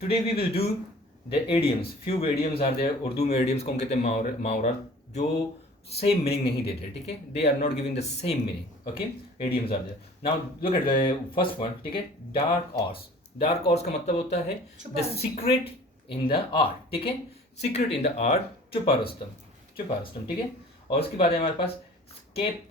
Today we will do the idioms. Few idioms are there. Urdu में idioms को हम कहते हैं मुहावरात, जो सेम मीनिंग नहीं देते, ठीक है. They are not giving the same meaning. Okay, idioms are there. Now look at the first one, ठीक है. Dark horse. Dark horse का मतलब होता है the secret in the art, ठीक है. Secret in the art, छुपा रुस्तम, छुपा रुस्तम, ठीक है. और उसके बाद है हमारे पास स्केप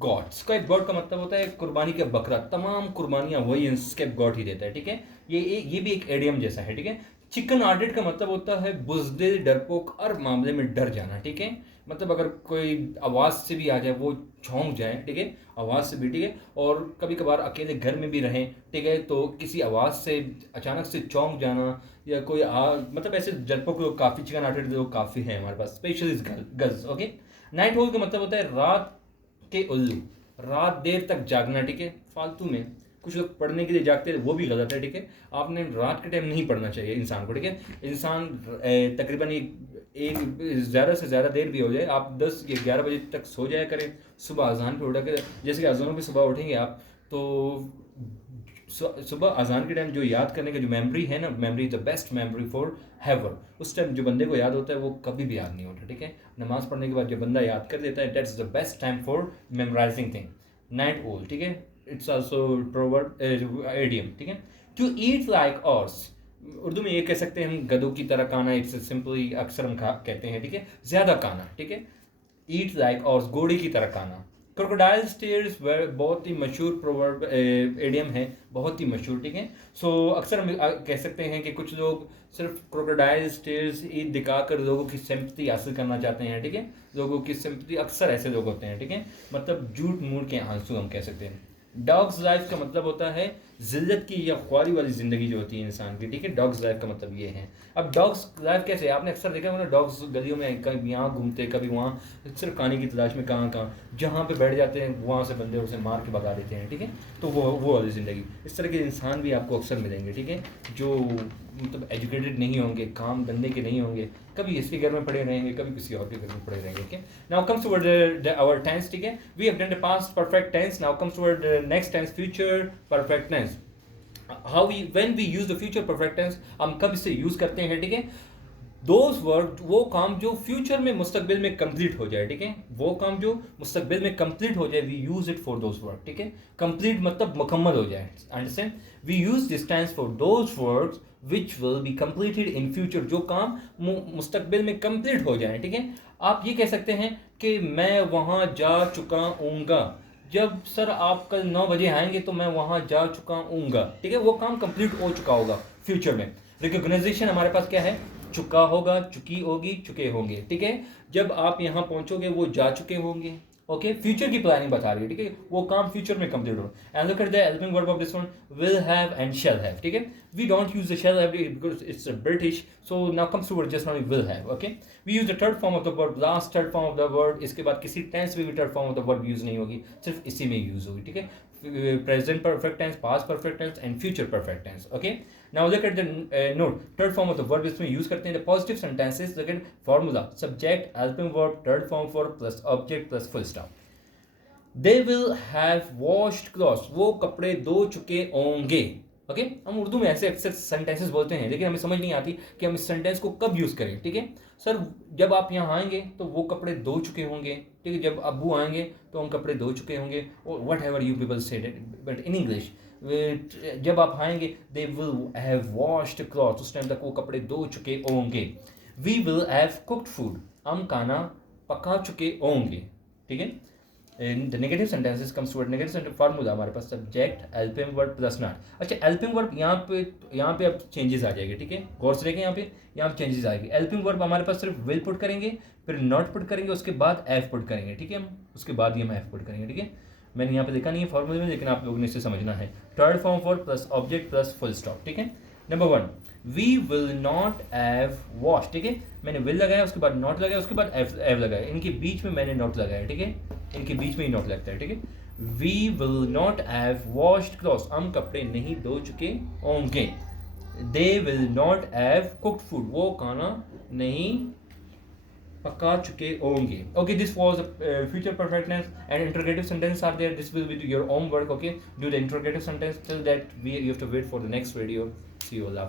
गॉड. स्केप गॉड का मतलब होता है कुर्बानी का बकरा. तमाम कुर्बानियां वही स्केप गॉड ही देता है, ठीक है. ये भी एक एडियम जैसा है, ठीक है. चिकन हार्टेड का मतलब होता है बुज़दिल, डरपोक, हर मामले में डर जाना, ठीक है. मतलब अगर कोई आवाज़ से भी आ जाए वो छौंक जाए, ठीक है, आवाज़ से भी, ठीक है. और कभी कभार अकेले घर में भी रहें, ठीक है, तो किसी आवाज़ से अचानक से चौंक जाना, या कोई मतलब ऐसे डरपोक लोग काफ़ी, चिकन हार्टेड लोग काफ़ी हैं हमारे पास, specially girls. Okay. Night whole का मतलब होता है रात के उल्लू, रात देर तक जागना, ठीक है. फालतू में कुछ लोग पढ़ने के लिए जागते हैं, वो भी गलत है, ठीक है. आपने रात के टाइम नहीं पढ़ना चाहिए इंसान को, ठीक है. इंसान तकरीबन एक ज़्यादा से ज़्यादा देर भी हो जाए, आप 10 या 11 बजे तक सो जाया करें. सुबह अजान पे उठा के, जैसे कि अजानों पे सुबह उठेंगे आप, तो सुबह अजान के टाइम जो याद करने का जो मेमोरी है ना, memory is the best memory forever. उस टाइम जो बंदे को याद होता है वो कभी भी याद नहीं होता, ठीक है. नमाज पढ़ने के बाद जो बंदा याद कर देता है, that's the best time for memorising thing. Night owl, ठीक है. इट्स ऑल्सो प्रोवर्ब, एडियम, ठीक है. To eat like horse, Urdu में ये कह सकते हैं हम गधों की तरह खाना. इट्स सिंपली अक्सर हम कहते हैं, ठीक है, ज़्यादा खाना, ठीक है. ईट लाइक ऑर्स, घोड़े की तरह खाना. क्रोकोडाइल टीयर्स बहुत ही मशहूर प्रोवर्ब, एडियम है, बहुत ही मशहूर, ठीक है. सो अक्सर हम कह सकते हैं कि कुछ लोग सिर्फ क्रोकोडाइल टीयर्स दिखाकर लोगों की सिंपैथी हासिल करना चाहते हैं, ठीक है. लोगों की सिंपैथी, अक्सर ऐसे लोग होते हैं, ठीक है. मतलब झूठ मूठ के आंसू हम कह सकते हैं. डॉग्स लाइफ का मतलब होता है जिल्लत की या ख्वारी वाली ज़िंदगी जो होती है इंसान की, ठीक है. डॉग्स लाइफ का मतलब ये है. अब डॉग्स लाइफ कैसे, आपने अक्सर देखा होगा ना, डॉग्स गलियों में कहीं यहाँ घूमते, कभी वहाँ, सिर्फ खाने की तलाश में, कहाँ जहाँ पे बैठ जाते हैं वहाँ से बंदे उसे मार के भगा देते हैं, ठीक है. तो वो वाली ज़िंदगी. इस तरह के इंसान भी आपको अक्सर मिलेंगे, ठीक है, जो मतलब एजुकेटेड नहीं होंगे, काम धंधे के नहीं होंगे, कभी इसके घर में पड़े रहेंगे, कभी किसी और के घर में पड़े रहेंगे, ठीक है. Now comes toward our tense, ठीक है. We have done the past perfect tense. Now comes toward next tense, future perfect tense. How we, when we use the future perfect tense, हम कब इसे यूज करते हैं, ठीक है. दोज वर्क, वो काम जो फ्यूचर में, मुस्तकबिल में कंप्लीट हो जाए, ठीक है. वो काम जो मुस्तकबिल में कंप्लीट हो जाए, we use it for those work, ठीक है. कंप्लीट मतलब मुकम्मल हो जाए, understand. We use this tense for those works which will be completed in future, जो काम मुस्तकबिल में कंप्लीट हो जाए, ठीक है. आप ये कह सकते हैं कि मैं वहाँ जा चुका हूँगा. जब सर आप कल 9 बजे आएंगे तो मैं वहाँ जा चुका हूँगा, ठीक है. वो काम कंप्लीट हो चुका होगा फ्यूचर में. रिकॉग्नाइजेशन हमारे पास क्या है, चुका होगा, चुकी होगी, चुके होंगे, ठीक है. जब आप यहाँ पहुँचोगे वो जा चुके होंगे. ओके, फ्यूचर की प्लानिंग बता रही है, ठीक है. वो काम फ्यूचर में कंप्लीट हो. And look at the helping verb of this one, will have and shall have, ठीक है. We don't use the shall have because it's British. So now comes to word just now will have. Okay, we use the third form of the verb, last third form of the word. इसके बाद किसी tense में भी third form of the verb use नहीं होगी, सिर्फ इसी में यूज होगी, ठीक है. Present perfect tense, past perfect tense and future perfect tense. Okay, now look at the note, third form of the verb इसमें यूज करते हैं. The positive sentences, look at formula, subject, helping verb, third form for plus object plus full stop. They will have washed clothes, वो कपड़े धो चुके होंगे. Okay, हम उर्दू में ऐसे अक्सर सेंटेंसेस बोलते हैं, लेकिन हमें समझ नहीं आती कि हम इस सेंटेंस को कब यूज़ करें, ठीक है. सर जब आप यहाँ आएंगे तो वो कपड़े धो चुके होंगे, ठीक है. जब अब्बू आएंगे तो हम कपड़े धो चुके होंगे, और whatever you people said it, but in English जब आप आएंगे they will have washed clothes, उस टाइम तक वो कपड़े धो चुके होंगे. We will have cooked food, हम खाना पका चुके होंगे, ठीक है. In the negative sentences comes to negative sentence formula हमारे पास subject, helping verb plus not. अच्छा, हेल्पिंग वर्ब यहाँ पे अब चेंजेस आ जाएगी, ठीक है. गौर से देखें, यहाँ पे चेंजेस आएगी. हेल्पिंग वर्ब हमारे पास सिर्फ विल पुट करेंगे, फिर नॉट पुट करेंगे, उसके बाद एफ पुट करेंगे, ठीक है. हम उसके बाद ही हम एफ पुट करेंगे, ठीक है. मैंने यहाँ पे देखा नहीं है फॉर्मूले में, लेकिन आप लोगों ने इसे समझना है. Third form for plus object plus full stop, ठीक है. Number 1, we will not have wash, ठीक है. मैंने विल लगाया, उसके बाद नॉट लगाया, उसके बाद एफ लगाया, इनके बीच में मैंने नॉट लगाया, ठीक है. इनके बीच में ही नॉट लगता है, ठीक है. We will not have washed clothes, हम कपड़े नहीं धो चुके होंगे. They will not have cooked food, वो खाना नहीं पका चुके होंगे. Okay, this was future perfectness and interrogative sentence are there. This will be your own work. Okay, do the interrogative sentence. Till that you have to wait for the next video. See you. Love.